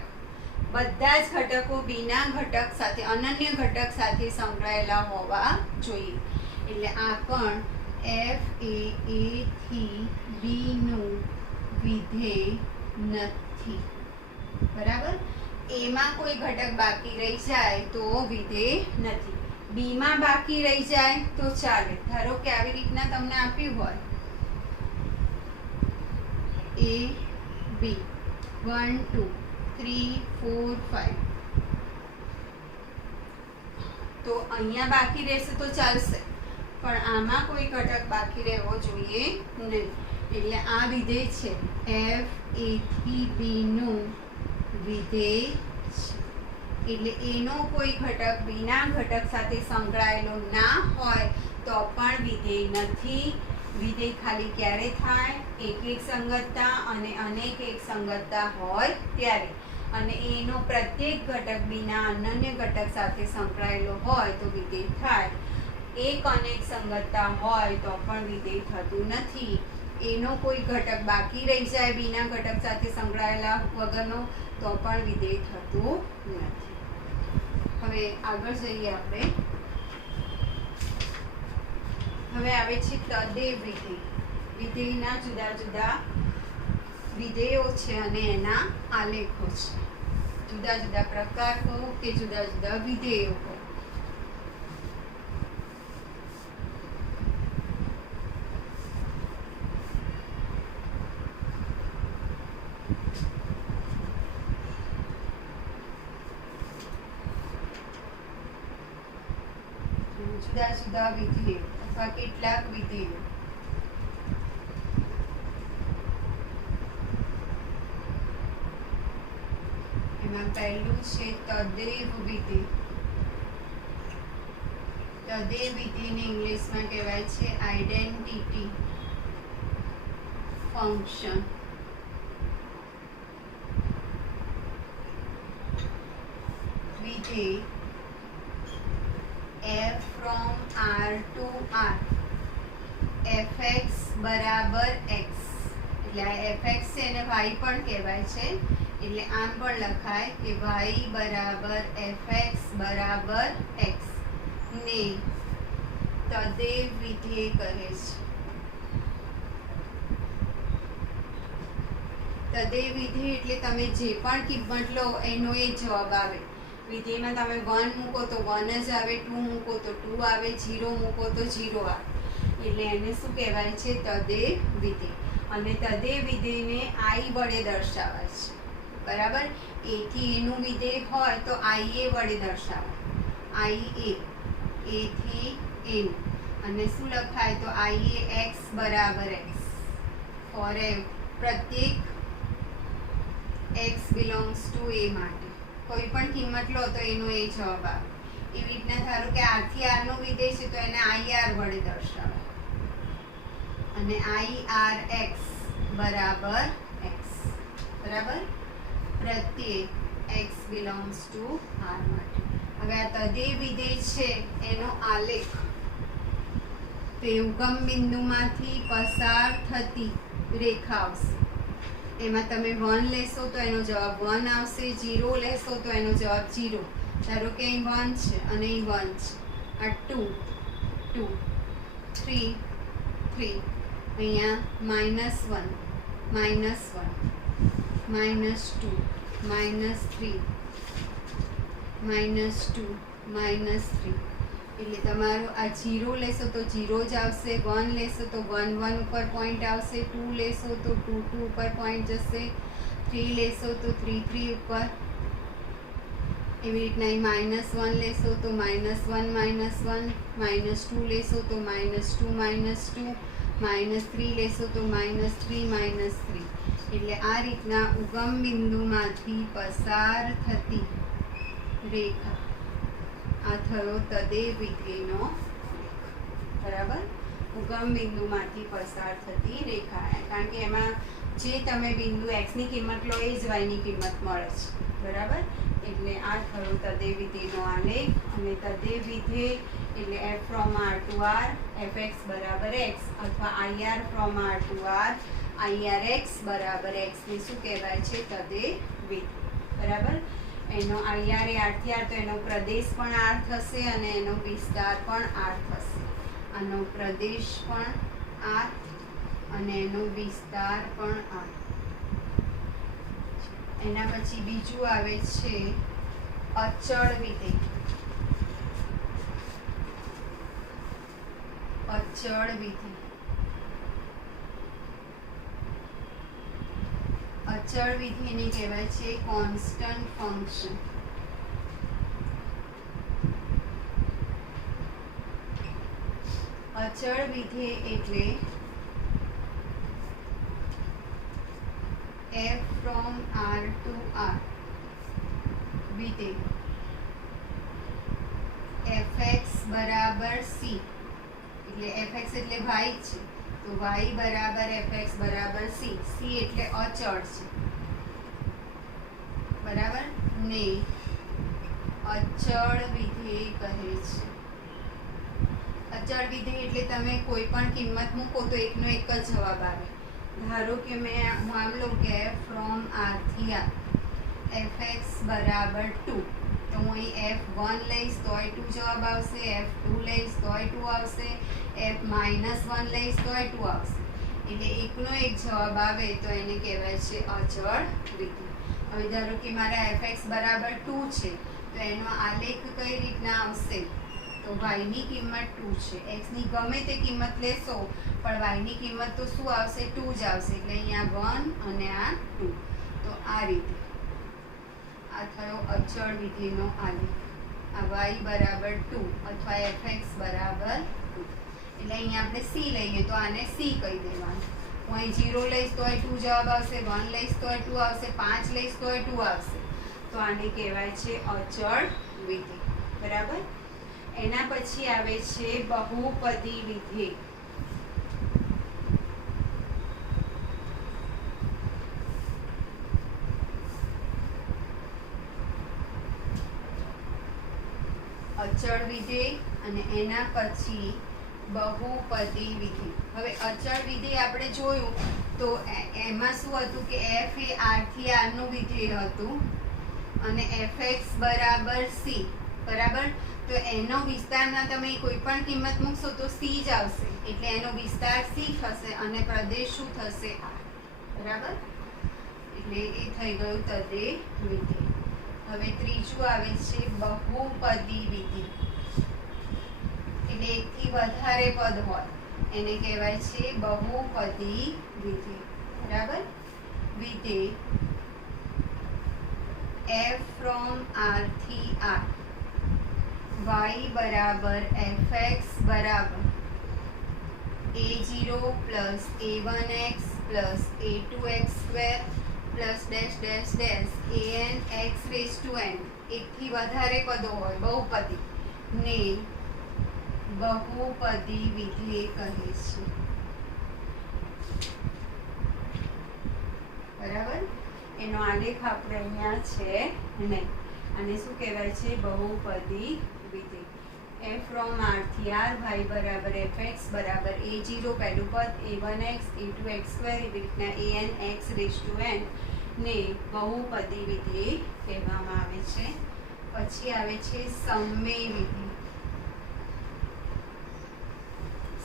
બધા જ ઘટકો બીના ઘટક સાથે, અનન્ય ઘટક સાથે સંકળાયેલા હોવા જોઈએ. એટલે આ પણ એફ એ થી બી નું વિધેય નથી, બરાબર. એમાં કોઈ ઘટક બાકી રહી જાય તો વિધેય નથી. બીમાં બાકી રહી જાય તો ચાલે. ધારો કે આવી રીતના તમને આપ્યું હોય એ બી 1 2 3 4 5, તો અહીંયા બાકી રહેશે તો ચાલશે, પણ આમાં કોઈ ઘટક બાકી રહેવો જોઈએ નહીં. એટલે આ વિધેય છે f a થી b નું વિધેય છે. એટલે એનો કોઈ ઘટક બીના ઘટક સાથે સંકળાયેલો ના હોય તો પણ વિધેય નથી. વિધેય ખાલી ક્યારે થાય? એક સંગતતા અને અનેક એક સંગતતા હોય ત્યારે. અને એનો પ્રત્યેક ઘટક બીના અનન્ય ઘટક સાથે સંકળાયેલો હોય તો વિધેય થાય. એક અનેક સંગતતા હોય તો પણ વિધેય થતું નથી. એનો કોઈ ઘટક બાકી રહી જાય બીના ઘટક સાથે સંકળાયેલા વગરનો તો પણ વિધેય થતું નથી. હવે આગળ જઈએ આપણે. હવે આવે છે તદેવ વિધેય. વિધેયના જુદા જુદા વિધેયો છે અને એના આલેખો છે. જુદા જુદા પ્રકાર કહો કે જુદા જુદા વિધેયો કહો. જુદા જુદા વિધેયો અથવા કેટલાક વિધેયો. એમાં પહેલું છે તદેવ વિધેય. તદેવ વિધેયને ઇંગ્લિશમાં કહેવાય છે આઇડેન્ટિટી ફંક્શન. વિધેય f from r to r fx બરાબર x. એટલે આ fx છે એને y પણ કહેવાય છે. એટલે આમ પણ લખાય કે y બરાબર fx બરાબર x ને તદેવ વિધેય કહે છે. તદેવ વિધેય એટલે તમે જે પણ કિંમત લો એનો એ જવાબ આવે. વિધેયમાં તમે 1 મૂકો તો 1 જ આવે, 2 મૂકો તો 2 આવે, 0 મૂકો તો 0 આવે. એટલે એને શું કહેવાય છે? તદેવ વિધેય. અને તદેવ વિધેયને i વડે દર્શાવાય છે. બરાબર? a થી એનું વિધેય હોય તો i a વડે દર્શાવાય. i a થી એનું. અને શું લખાય તો i a x બરાબર x. ફોર પ્રત્યેક x belongs to a માટે કોઈ પણ કિંમત લો તો એનો એ જવાબ આવે. એવી રીતના ધારો કે r થી r નો વિધેય છે તો એને ir વડે દર્શાવાય. અને irx બરાબર x. બરાબર? પ્રત્યેક x belongs to r માટે. હવે આ તદેવ વિધેય છે એનો આલેખ તે ઉગમ બિંદુમાંથી પસાર થતી રેખા આવશે. એમાં તમે 1 લેશો તો એનો જવાબ 1 આવશે, 0 લેશો તો એનો જવાબ 0. ધારો કે અહીં 1 છે અને અહીં 1 છે. આ 2 2 3 3 અહીંયા -1 -1 -2 -3 -2 -3. એટલે તમારું આ 0 લેશો તો 0 જ આવશે, 1 લેશો તો 1 1 ઉપર પોઈન્ટ આવશે, 2 લેશો તો 2 2 ઉપર પોઈન્ટ જશે, 3 લેશો તો 3 3 ઉપર. એવી રીતના -1 લેશો તો -1 -1 -2 લેશો તો -2 -2 -3 લેશો તો -3 -3. એટલે આ રીતના ઉગમ બિંદુમાંથી પસાર થતી રેખા આ થયો તદેવ વિધેયનો. બરાબર? ઉગમ બિંદુમાંથી પસાર થતી રેખા. કારણ કે એમાં જે તમે બિંદુ x ની કિંમત લો એ જ y ની કિંમત મળે છે. બરાબર? એટલે આ થયો તદેવ વિધેયનો આલેખ. અને તદેવ વિધેય એટલે f from r to r fx બરાબર x અથવા ir from r to r irx બરાબર x ને શું કહેવાય છે? તદેવ વિધેય. બરાબર? એનો ir એ r થી r તો એનો પ્રદેશ પણ r થશે અને એનો વિસ્તાર પણ r થશે. આનો પ્રદેશ પણ r અને એનો વિસ્તાર પણ r. એના પછી બીજું આવે છે અચળ વિધેય. અચળ વિધેય. અચળ વિધેયને કહેવાય છે કોન્સ્ટન્ટ ફંક્શન. અચળ વિધેય એટલે f from r to r વિધેય fx બરાબર c એટલે fx એટલે y છે તો y બરાબર fx બરાબર c એટલે અચળ છે બરાબર ને અચળ વિધેય કહે છે. અચળ વિધેય એટલે તમે કોઈ પણ કિંમત મૂકો તો એકનો એક જ જવાબ આવે. ધારો કે હું આમ લઉં કે ફ્રોમ r થી r fx બરાબર 2 તો હું અહીં f1 લઈશ તોય 2 જવાબ આવશે, f2 લઈશ તોય 2 આવશે, f-1 લઈશ તોય 2 આવશે. એટલે એકનો એક જવાબ આવે તો એને કહેવાય છે અચળ વિધેય. હવે ધારો કે મારા fx બરાબર 2 છે તો એનો આલેખ કઈ રીતના આવશે તો y ની કિંમત 2 છે. x ની ગમે તે કિંમત લેશો પણ y ની કિંમત તો શું આવશે 2 જ આવશે. એટલે અહીંયા 1 અને આ 2 તો આ રીતે આ થયો અચળ વિધેયનો આલેખ. આ y બરાબર 2 અથવા fx બરાબર 2. એટલે અહીંયા આપણે c લઈએ તો આને c કહી દેવાનું. હું અહીં 0 લઈશ તોય 2 જવાબ આવશે, 1 લઈશ તોય 2 આવશે, 5 લઈશ તોય 2 આવશે. તો આને કહેવાય છે અચળ વિધેય. બરાબર. એના પછી આવે છે બહુપદી વિધેય. અચળ વિધેય અને એના પછી બહુપદી વિધેય. હવે અચળ વિધેય આપણે જોયું તો એમાં શું હતું કે f એ r થી r નું વિધેય હતું અને fx બરાબર c. બરાબર. તો એનો વિસ્તારમાં તમે કોઈ પણ કિંમત મૂકશો તો c જ આવશે. એટલે એનો વિસ્તાર c થશે અને પ્રદેશ શું થશે r. બરાબર. એટલે એ થઈ ગયું તદેહ વિધેય. હવે ત્રીજું આવે છે બહુપદી વિધેય. એટલે એકથી વધારે પદ હોય એને કહેવાય છે બહુપદી વિધેય. બરાબર. વિધેય f from r થી r y બરાબર fx બરાબર a0 plus a1x plus a2x square plus dash dash dash an x raise to n. એકથી વધારે પદો હોય બહુપદી ને બહુપદી વિધેય કહે છે. બરાબર. એનો આલેખ આપણે અહીંયા છે નહીં. આને શું કહેવાય છે બહુપદી વિધેય. f from r થી r y બરાબર fx બરાબર a0 પહેલું પદ a1x a2x સ્ક્વેર એવી રીતના an x raise to n ને બહુપદી વિધેય કહેવામાં આવે છે. પછી આવે છે સમમેય વિધેય.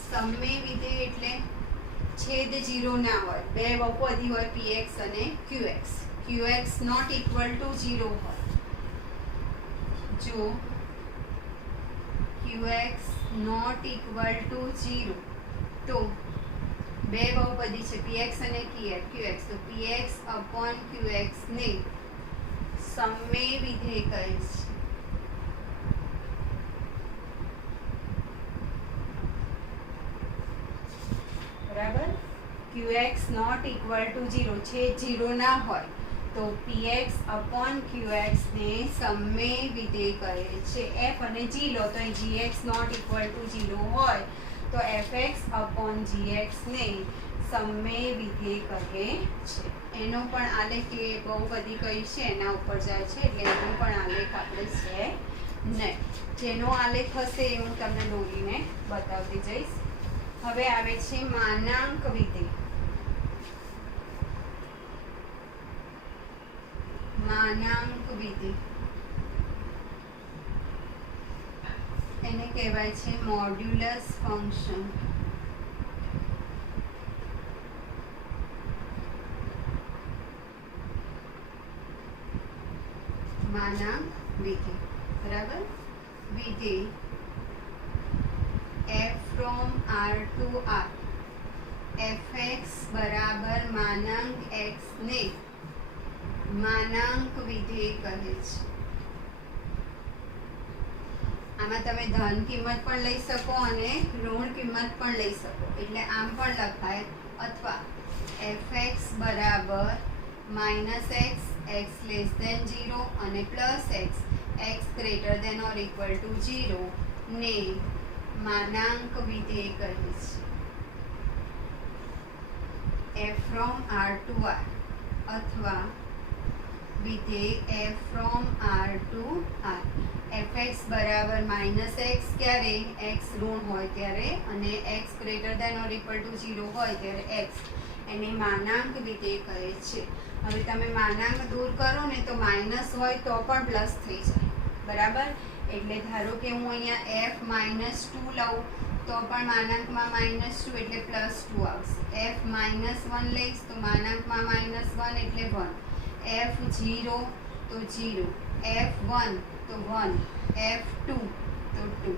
સમમેય વિધેય એટલે છેદ 0 ના હોય. બે બહુપદી હોય px અને qx. qx not equal to 0 હોય. જો qx નોટ ઇક્વલ ટુ 0 તો બે બહુપદી છે px અને qx. તો px અપોન qx ને સમમેય વિધેય કહે છે. બરાબર. qx નોટ ઇક્વલ ટુ 0 છે 0 ના હોય તો px અપોન qx ને સમમેય વિધેય કહે છે. f અને g લો તો અહીં gx નોટ ઇક્વલ ટુ 0 હોય તો fx અપોન gx ને સમમેય વિધેય કહે છે. એનો પણ આલેખ એ બહુપદી કઈ છે એના ઉપર જાય છે એટલે એનો પણ આલેખ આપણે છે નહીં. જેનો આલેખ હશે એ હું તમને દોરીને બતાવતી જઈશ. હવે આવે છે માનાંક વિધેય. માનાંક વિધેય એને કહેવાય છે મોડ્યુલસ ફંક્શન. માનાંક વિધેય. બરાબર. વિધેય f from r to r fx બરાબર માનાંક x ને માનાંક વિધેય કહે છે. આમાં તમે ધન કિંમત પણ લઈ શકો અને ઋણ કિંમત પણ લઈ શકો. એટલે આમ પણ લખાય અથવા fx બરાબર -x, x લેસ ધેન 0 અને +x, x greater than or equal to 0 ને માનાંક વિધેય કહે છે. f from r to r અથવા વિધેય f from r to r. fx બરાબર -x ક્યારે? x ઋણ હોય ત્યારે અને x greater than or equal to 0 હોય ત્યારે x, એને માનાંક વિધેય કહે છે. હવે તમે માનાંક દૂર કરો ને તો માઇનસ હોય તો પણ પ્લસ થઈ જાય, બરાબર? એટલે ધારો કે હું અહીંયા f -2 લઉં તો પણ માનાંકમાં -2 એટલે +2 આવશે. f -1 લઈશ તો માનાંકમાં -1 એટલે 1, f0 તો 0, f1 તો 1, f2 તો 2,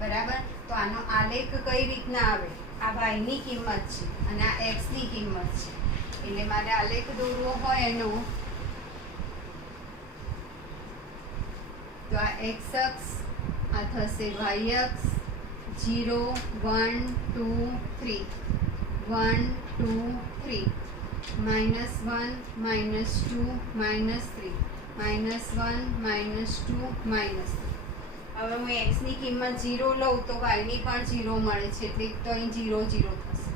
બરાબર? તો આનો આલેખ કઈ રીતના આવે? આ y ની કિંમત છે અને આ x ની કિંમત છે. એટલે મારે આલેખ દોરવો હોય એનો, તો આ x અક્ષ, આ થશે y અક્ષ, 0 1 2 3, 1 2 3, -1 -2 -3, -1 -2 -3. હવે હું x ની કિંમત 0 લઉં તો y ની પણ 0 મળે છે, એટલે તો અહીં 0 0 થશે.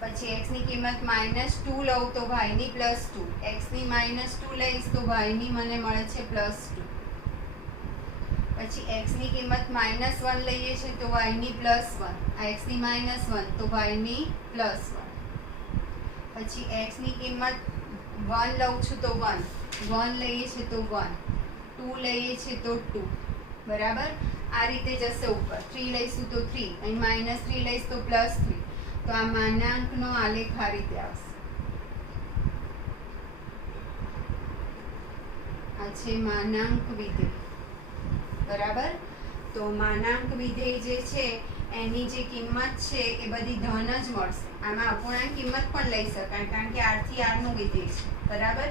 પછી x ની કિંમત -2 લઉં તો y ની +2, x ની -2 લઈશ તો y ની મને મળે છે +2. પછી x ની કિંમત -1 લઈએ છીએ તો y ની +1, આ x ની -1 તો y ની +1. પછી x ની કિંમત 1 લઉં છું તો 1, 1 લઈએ છીએ તો 1, 2 લઈએ છીએ તો 2, બરાબર? આ રીતે જશે ઉપર. 3 લઈશું તો 3, અહીં -3 લઈશ તો +3. તો આ માનાંકનો આલેખ આ રીતે આવશે. આ છે માનાંક વિધેય, બરાબર? તો માનાંક વિધેય જે છે એની જે કિંમત છે એ બધી ધન જ મળશે. આમાં અપૂર્ણાંક કિંમત પણ લઈ શકાય, કારણ કે r થી r નું વિધેય છે, બરાબર?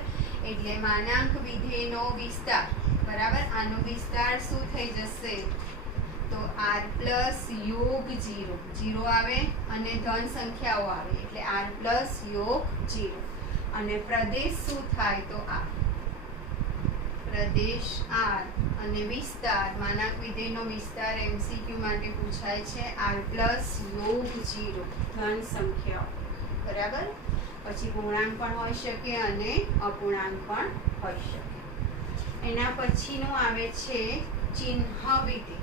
એટલે માનાંક વિધેયનો વિસ્તાર, બરાબર? આનો વિસ્તાર શું થઈ જશે? તો r પ્લસ યોગ 0, 0 આવે અને ધન સંખ્યાઓ આવે એટલે r પ્લસ યોગ 0. અને પ્રદેશ શું થાય? તો આ પ્રદેશ r અને વિસ્તાર, માનાંક વિધેયનો વિસ્તાર MCQ માટે પૂછાય છે, r પ્લસ યોગ 0, ધન સંખ્યાઓ, બરાબર? પછી પૂર્ણાંક પણ હોઈ શકે અને અપૂર્ણાંક પણ હોઈ શકે. એના પછીનું આવે છે ચિહ્ન વિધેય.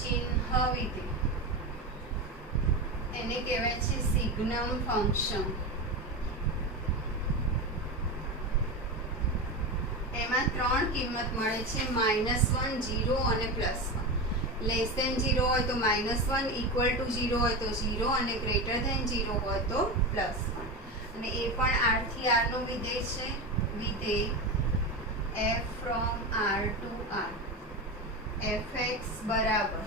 ચિહ્ન વિધેય એને કહેવાય છે સિગ્નમ ફંક્શન. એમાં 3 કિંમત મળે છે, -1, 0 અને +1. લેસ ધેન 0 હોય તો -1, ઇક્વલ ટુ 0 હોય તો 0 અને ગ્રેટર ધેન 0 હોય તો +1. અને એ પણ r થી r નું વિધેય છે. વિધેય f from r to r. fx બરાબર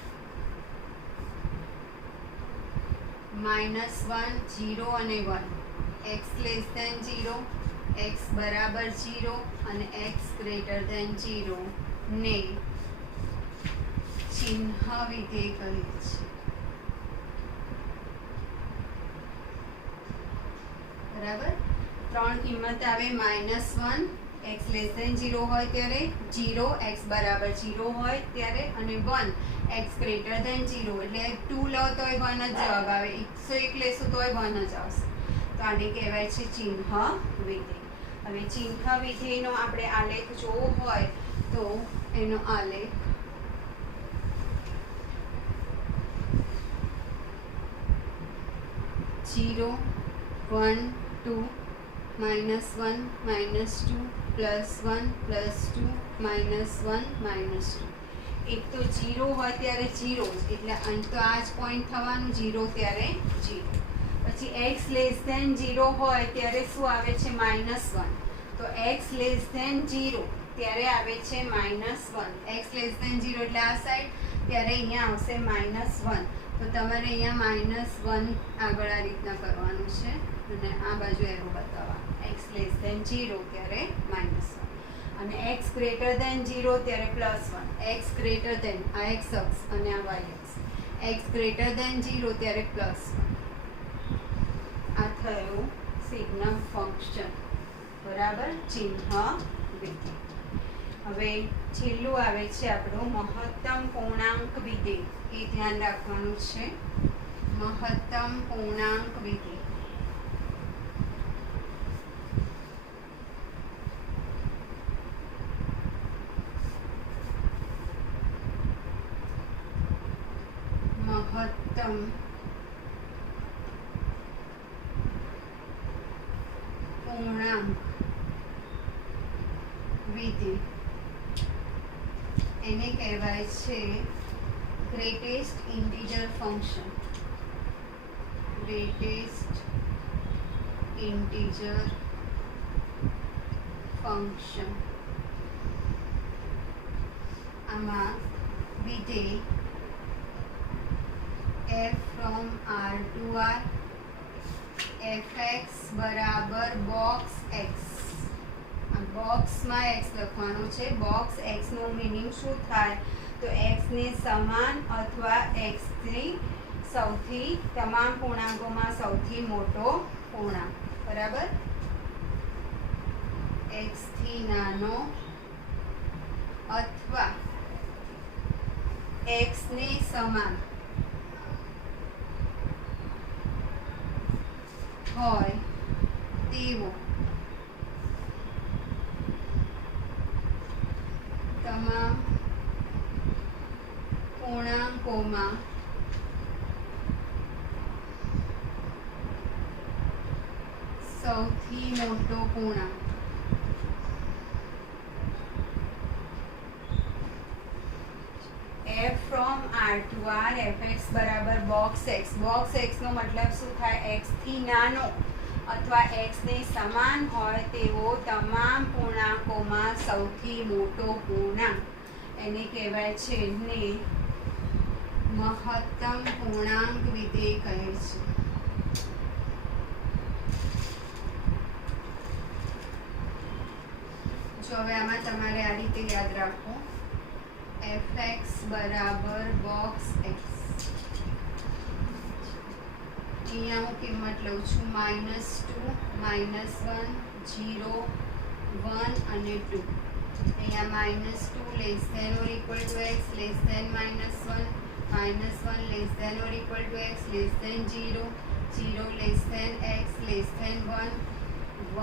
-1, 0 અને 1, x લેસ ધેન 0, x બરાબર 0 અને x ગ્રેટર ધેન 0 ને ચિહ્ન વિધેય કહે છે, બરાબર? 3 કિંમત આવે, -1 x લેસ ધેન 0 હોય ત્યારે, 0 x બરાબર 0 હોય ત્યારે અને 1 x ગ્રેટર ધેન 0. એટલે 2 લો તોય 1 જ જવાબ આવે, 101 લેશું તોય 1 જ આવશે. તો આને કહેવાય છે ચિહ્ન વિધેય. હવે ચિહ્ન વિધેયનો આપણે આલેખ જોવો હોય તો એનો આલેખ -0 1 2 -1 -2 +1 +2 -1 -2. એક તો 0 હોય ત્યારે 0 એટલે અંત તો આ જ પોઈન્ટ થવાનું, 0 ત્યારે 0. પછી x લેસ ધેન 0 હોય ત્યારે શું આવે છે? -1. તો x લેસ ધેન 0 ત્યારે આવે છે -1. x લેસ ધેન 0 એટલે આ સાઈડ, ત્યારે અહીંયા આવશે -1. તો તમારે અહીંયા -1 આગળ આ રીતના કરવાનું છે, અને આ બાજુ એરો બતાવવા x લેસ ધેન 0 ત્યારે -1 અને x ગ્રેટર ધેન 0 ત્યારે +1 x ગ્રેટર ધેન આ x અક્ષ અને આ y અક્ષ x ગ્રેટર ધેન 0 ત્યારે +1 આ થયું સિગ્નમ ફંક્શન બરાબર ચિહ્ન વિધિ. હવે છેલ્લું આવે છે આપણું મહત્તમ પૂર્ણાંક વિધેય. એ ધ્યાન રાખવાનું છે. મહત્તમ પૂર્ણાંક વિધેય મહત્તમ પૂર્ણાંક વિધેય એને કહેવાય છે greatest integer function. Greatest integer function. આમાં વિધેય f from r to r fx બરાબર બોક્સ x. આ બોક્સમાં x લખવાનું છે. બોક્સ x નું મીનિંગ શું થાય તો x ને સમાન અથવા x થી સૌથી તમામ પૂર્ણાંકોમાં સૌથી મોટો પૂર્ણાંક બરાબર. x થી નાનો અથવા x ને સમાન હોય તેવો તમામ પૂર્ણાંકોમાં સૌથી મોટો પૂર્ણાંક. f from r to r fx બરાબર બોક્સ x. બોક્સ x નો મતલબ શું થાય x થી નાનો અથવા x ને સમાન હોય તેવો તમામ પૂર્ણાંકોમાં સૌથી મોટો પૂર્ણાંક એને કહેવાય છે ને મહત્તમ પૂર્ણાંક વિધેય કહે છે. જો હવે આમાં તમારે આ રીતે યાદ રાખો fx બરાબર બોક્સ x. અહીંયા હું કિંમત લઉં છું -2 -1 0 1 અને 2. અહીંયા -2 less than or equal to x less than -1 -1 less than or equal to x less than 0 0 less than x less than 1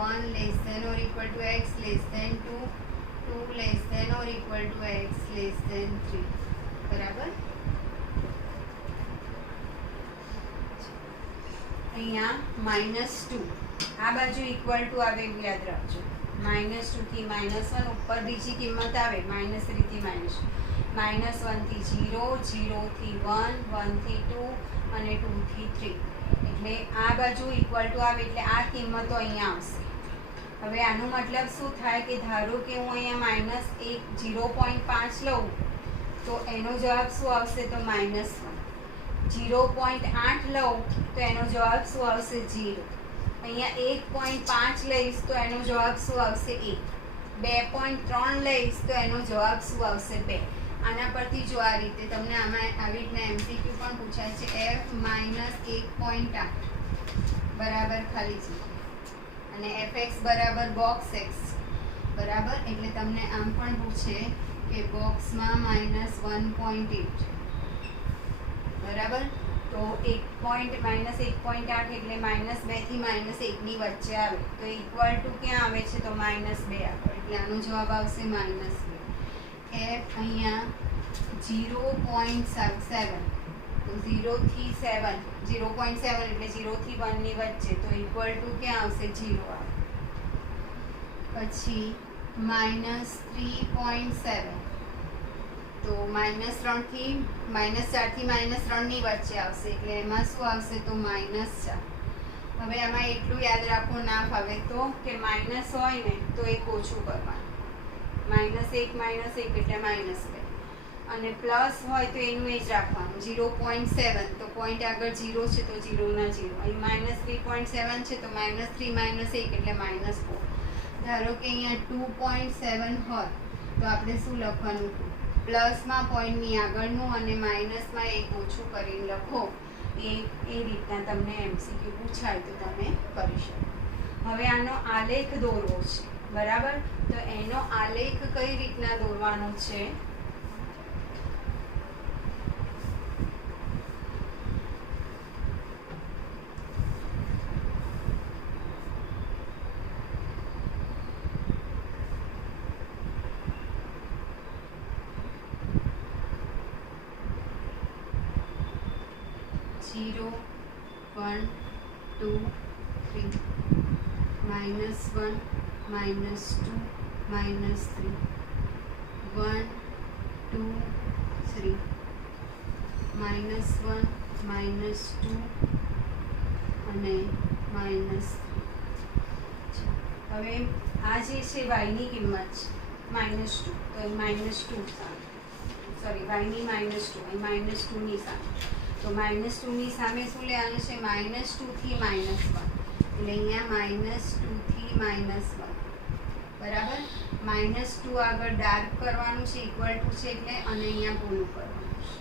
1 less than or equal to x less than 2 2 less than or equal to x less than 3 બરાબર. અહીંયા -2 આ બાજુ equal to આવે એવું યાદ રાખજો. -2 થી -1 ઉપર બીજી કિંમત આવે -3 થી -1 થી 0 0 થી 1 1 થી 2 અને 2 થી 3 એટલે આ બાજુ ઇક્વલ ટુ આવે એટલે આ કિંમતો અહીંયા આવશે. હવે આનો મતલબ શું થાય કે ધારો કે હું અહીંયા -0.5 લઉં તો એનો જવાબ શું આવશે તો -1. 0.8 લઉં તો એનો જવાબ શું આવશે 0. અહીંયા 1.5 લઈશ તો એનો જવાબ શું આવશે 1. 2.3 લઈશ તો એનો જવાબ શું આવશે 2. આના પરથી જો આ રીતે તમને આમાં આવી રીતના MCQ પણ પૂછાય છે f -1.8 બરાબર ખાલી જગ્યા અને fx બરાબર બોક્સ x બરાબર. એટલે તમને આમ પણ પૂછે કે બોક્સમાં -1.8 બરાબર. તો -1.8 એટલે -2 થી -1 ની વચ્ચે આવે તો ઇક્વલ ટુ ક્યાં આવે છે તો -2 આવે એટલે આનો જવાબ આવશે -2. f અહીંયા 0.7 તો 0 થી 7 0.7 એટલે 0 થી 1 ની વચ્ચે તો ઇક્વલ ટુ ક્યાં આવશે 0 આવે. પછી -3.7 તો -3 થી -4 થી -3 ની વચ્ચે આવશે એટલે એમાં શું આવશે તો -4. હવે આમાં એટલું યાદ રાખવું ના ફાવે તો કે માઇનસ હોય ને તો એક ઓછું કરવાનું. -1 -1 એટલે -2 અને પ્લસ હોય તો એનું એ જ રાખવાનું 0.7, તો પોઈન્ટ આગળ 0 છે તો 0 ના 0. અહીં -3.7 છે તો -3 -1 એટલે -4. ધારો કે અહીંયા 2.7 હોત તો આપણે શું લખવાનું? પ્લસમાં પોઈન્ટની આગળનું અને માઇનસમાં એક ઓછું કરીને લખો. એ રીતના તમને MCQ પૂછાય તો તમે કરી શકો. હવે આનો આલેખ દોરવો છે, બરાબર? તો એનો આલેખ કઈ રીતના દોરવાનો છે? -0, 1, 2, 3, -1, -2, -3, 1, 2, 3, -1, -2 અને -3. હવે આ જે છે વાયની કિંમત છે -2, તો એ -2 સામે, સોરી વાયની -2, એ -2ની સામે. તો -2 ની સામે શું લેવાનું છે? -2 થી -1, એટલે અહીંયા -2 થી -1, બરાબર? -2 આગળ ડાર્ક કરવાનું છે, ઇક્વલ ટુ છે એટલે, અને અહીંયા ભૂલું કરવાનું છે.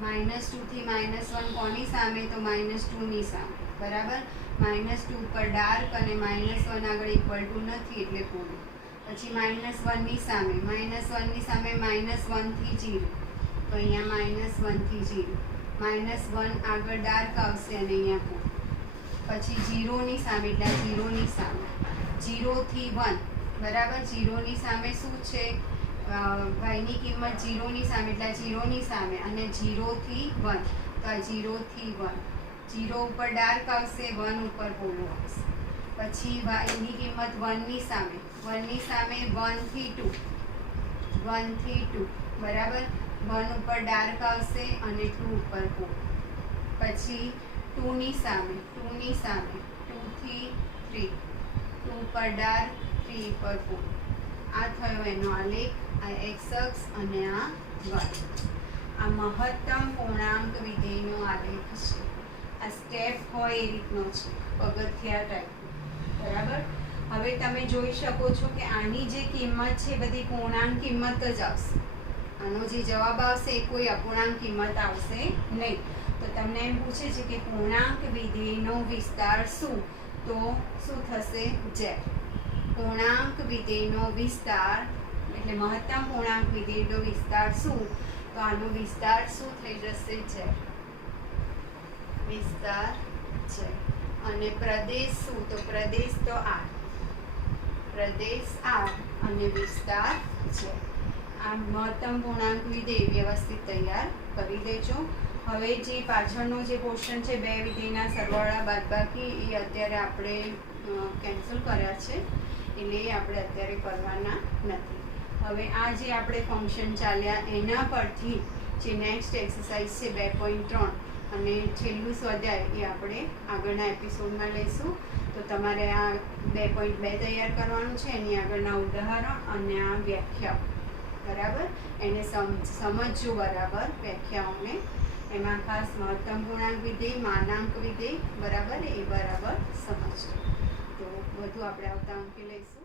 -2 થી -1 કોની સામે? તો -2 ની સામે, બરાબર? -2 પર ડાર્ક અને -1 આગળ ઇક્વલ ટુ નથી એટલે ભૂલું. પછી -1 ની સામે, -1 ની સામે -1 થી 0, તો અહીંયા -1 થી 0. -1 આગળ ડાર્ક આવશે અને અહીંયા પૂરું. પછી 0 ની સામે, એટલે 0 ની સામે 0 થી 1, બરાબર? 0 ની સામે શું છે? વાયની કિંમત 0 ની સામે, એટલે 0 ની સામે, અને 0 થી 1, તો આ 0 થી 1. 0 ઉપર ડાર્ક આવશે, 1 ઉપર પોલું આવશે. પછી વાયની કિંમત 1 ની સામે, 1 ની સામે 1 થી 2, 1 થી 2, બરાબર? 1 ઉપર ડાર્ક આવશે અને 2 ઉપર પોલું. પછી 2 ની સામે, 2 ની સામે 2 થી 3, 2 પર ડાર્ક, 3 પર પોલું. આ થયો એનો આલેખ. આ એક્સ અક્ષ અને આ વાય. આ મહત્તમ પૂર્ણાંક વિધેયનો આલેખ છે. આ સ્ટેપ હોય એ રીતનો છે, પગથિયા ટાઈપ, બરાબર? હવે તમે જોઈ શકો છો કે આની જે કિંમત છે બધી પૂર્ણાંક કિંમત જ આવશે. આનો જે જવાબ આવશે એ કોઈ અપૂર્ણાંક કિંમત આવશે નહીં. તો તમને એમ પૂછે છે કે પૂર્ણાંક વિધેયનો વિસ્તાર શું? તો શું થશે? z. પૂર્ણાંક વિધેયનો વિસ્તાર એટલે મહત્તમ પૂર્ણાંક વિધેયનો વિસ્તાર શું? તો આનો વિસ્તાર શું થઈ જશે? z. વિસ્તાર z. અને પ્રદેશ શું? તો પ્રદેશ તો r, પ્રદેશ r અને વિસ્તાર z. આ મહત્તમ પૂર્ણાંક વિધેય વ્યવસ્થિત તૈયાર કરી દેજો. હવે જે પાછળનો જે પોર્શન છે, બે વિધેયના સરવાળા બાદબાકી, એ અત્યારે આપણે કેન્સલ કર્યા છે, એટલે એ આપણે અત્યારે કરવાના નથી. હવે આ જે આપણે ફંક્શન ચાલ્યા એના પરથી જે નેક્સ્ટ એક્સરસાઇઝ છે 2.3 અને છેલ્લું સ્વાધ્યાય, એ આપણે આગળના એપિસોડમાં લઈશું. તો તમારે આ 2.2 તૈયાર કરવાનું છે, એની આગળના ઉદાહરણ અને આ વ્યાખ્યાઓ, બરાબર? એને સમજજો બરાબર વ્યાખ્યાઓને. એમાં ખાસ મહત્તમ પૂર્ણાંક વિધેય, માનાંક વિધેય, બરાબર? એ બરાબર સમજજો. તો બધું આપણે આવતા અંકે લઈશું.